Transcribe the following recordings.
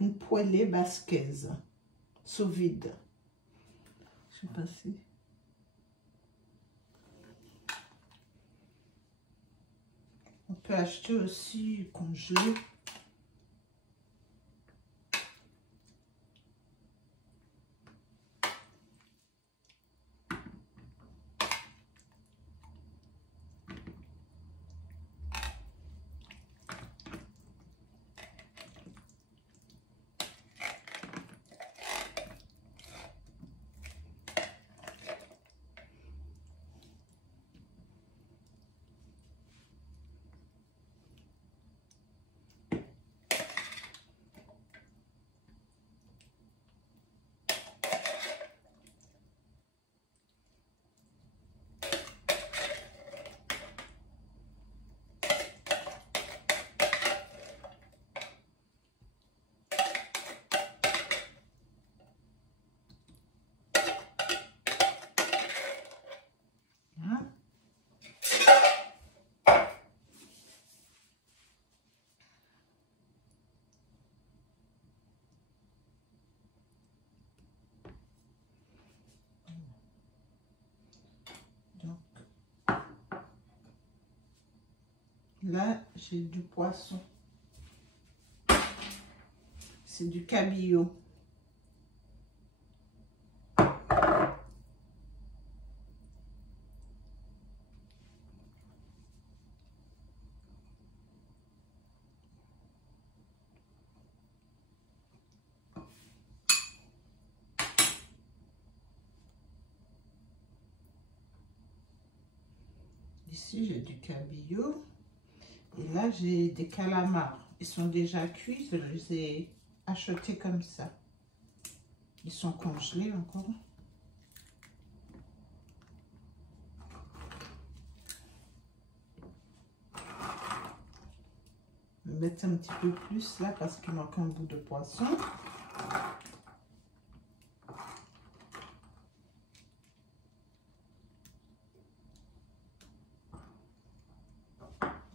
une poêlée basquaise sous vide. Je sais pas si... On peut acheter aussi congelé. Là, j'ai du poisson. C'est du cabillaud. Ici, j'ai du cabillaud. Et là, j'ai des calamars. Ils sont déjà cuits. Je les ai achetés comme ça. Ils sont congelés encore. Je vais mettre un petit peu plus là parce qu'il manque un bout de poisson.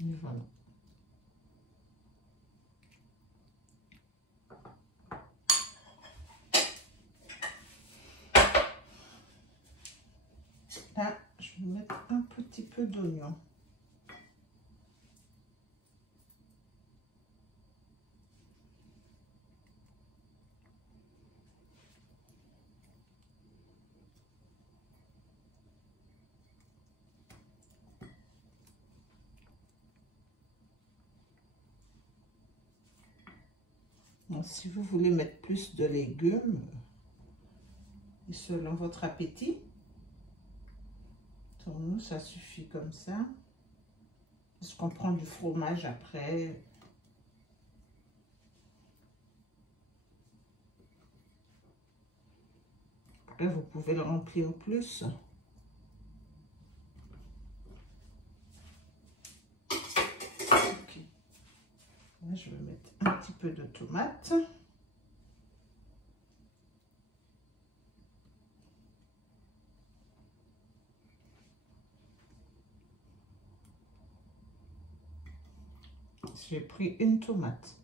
Et voilà. Là, je vais mettre un petit peu d'oignon. Donc, si vous voulez mettre plus de légumes, selon votre appétit, pour nous, ça suffit comme ça. Est-ce qu'on prend du fromage après? Là, vous pouvez le remplir au plus. Okay. Là, je vais mettre un petit peu de tomate. J'ai pris une tomate.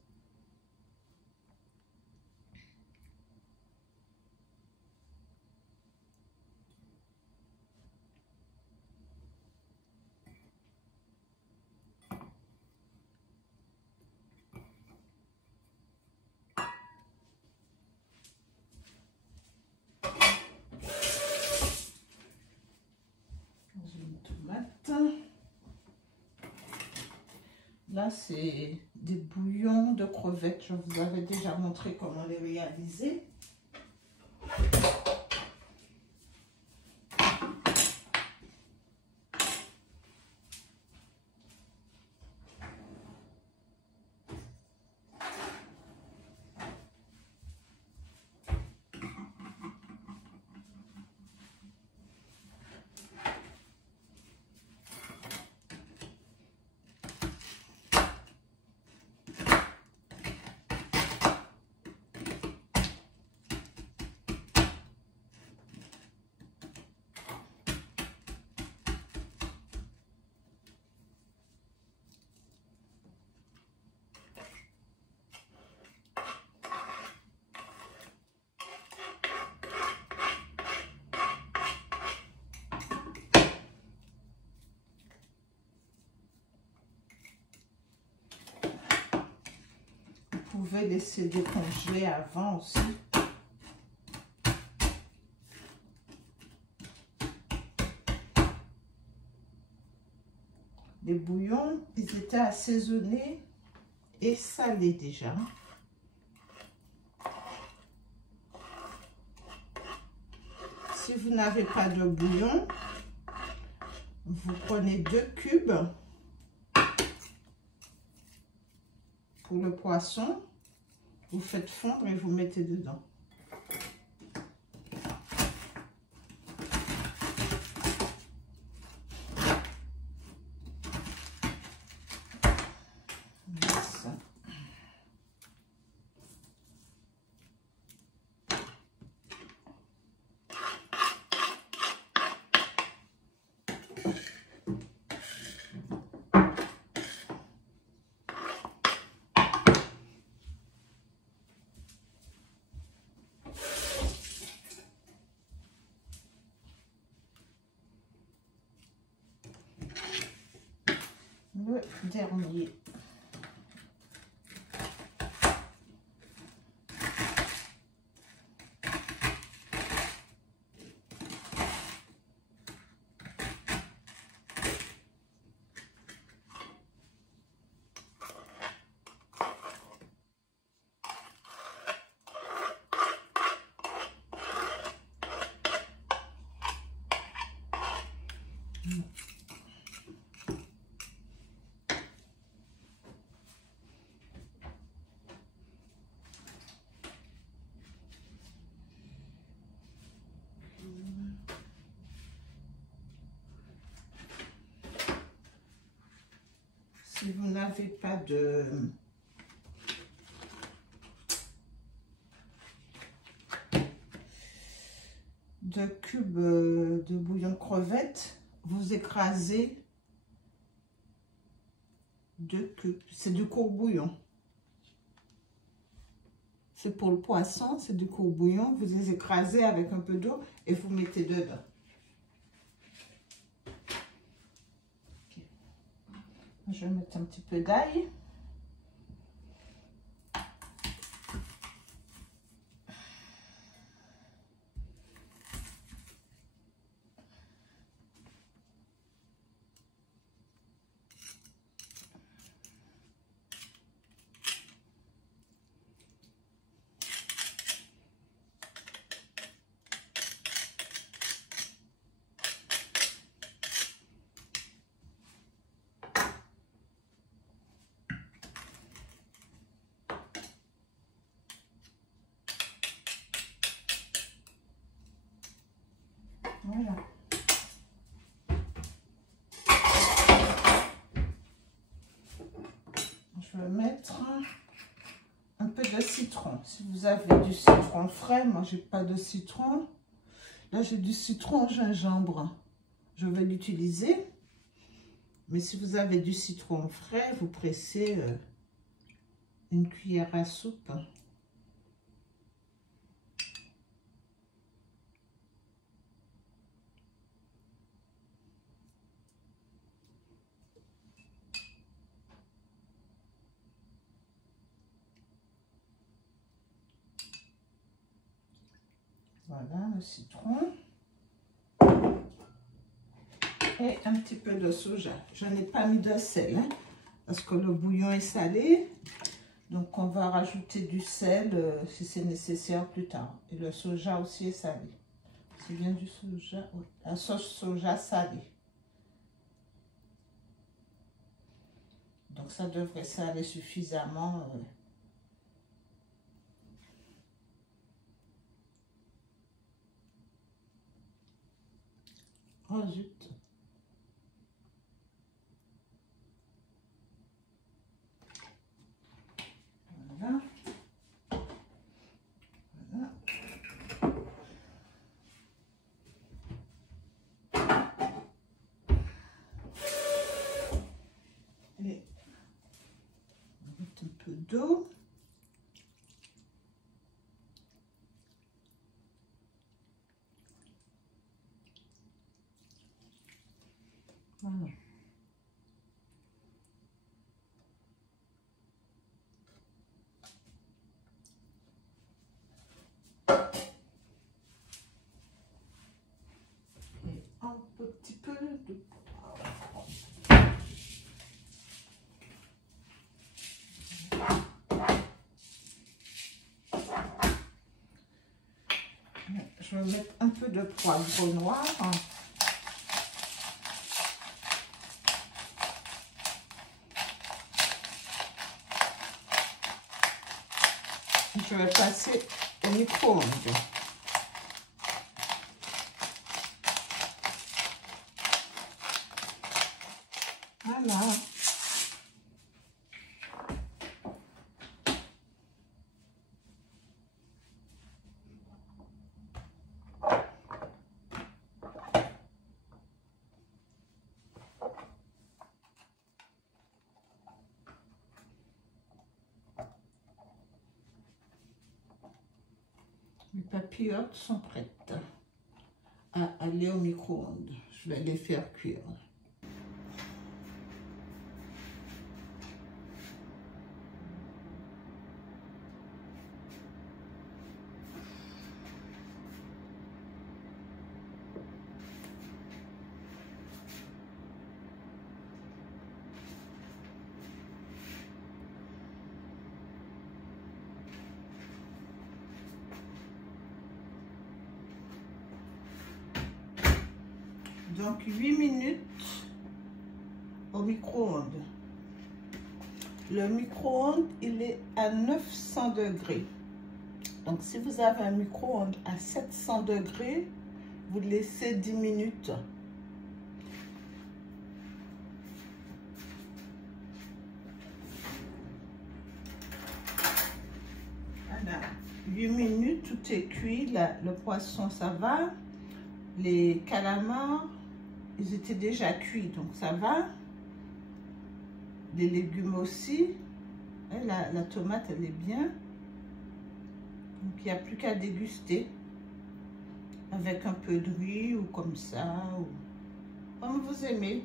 Là, c'est des bouillons de crevettes. Je vous avais déjà montré comment les réaliser. pouvez laisser décongeler avant aussi. Les bouillons, ils étaient assaisonnés et salés déjà. Si vous n'avez pas de bouillon, vous prenez 2 cubes pour le poisson. Vous faites fondre et vous mettez dedans. Le dernier. Si vous n'avez pas de cubes de bouillon crevette, vous écrasez 2 cubes. C'est du courbouillon. C'est pour le poisson, c'est du courbouillon. Vous les écrasez avec un peu d'eau et vous mettez dedans. Okay. Je vais mettre un petit peu d'ail. Voilà. Je vais mettre un peu de citron. Si vous avez du citron frais, moi j'ai pas de citron. Là j'ai du citron gingembre. Je vais l'utiliser. Mais si vous avez du citron frais, vous pressez une cuillère à soupe. Voilà le citron. Et un petit peu de soja. Je n'ai pas mis de sel, hein, parce que le bouillon est salé. Donc on va rajouter du sel si c'est nécessaire plus tard. Et le soja aussi est salé. C'est bien du soja, oui. La sauce soja salée. Donc ça devrait saler suffisamment. Oh zut. Voilà. Voilà. Et on met un peu d'eau. Voilà. Je vais mettre un peu de poivre noir. Je vais passer au micro-ondes. Voilà. Les papillotes sont prêtes à aller au micro-ondes. Je vais les faire cuire. Donc 8 minutes au micro-ondes. Le micro-ondes, il est à 900 degrés. Donc si vous avez un micro-ondes à 700 degrés, vous laissez 10 minutes. Voilà, 8 minutes, tout est cuit. Là, le poisson, ça va. Les calamars, ils étaient déjà cuits, donc ça va. Les légumes aussi. Et la tomate, elle est bien. Donc, il n'y a plus qu'à déguster. Avec un peu de riz ou comme ça. Ou comme vous aimez.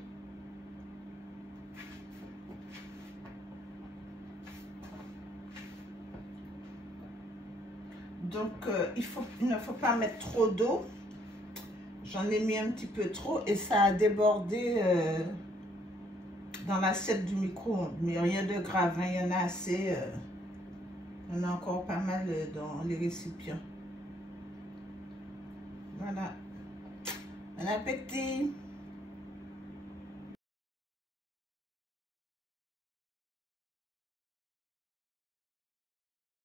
Donc, il ne faut pas mettre trop d'eau. J'en ai mis un petit peu trop et ça a débordé dans l'assiette du micro-ondes. Mais rien de grave, hein, il y en a assez. Il y en a encore pas mal dans les récipients. Voilà. Bon appétit!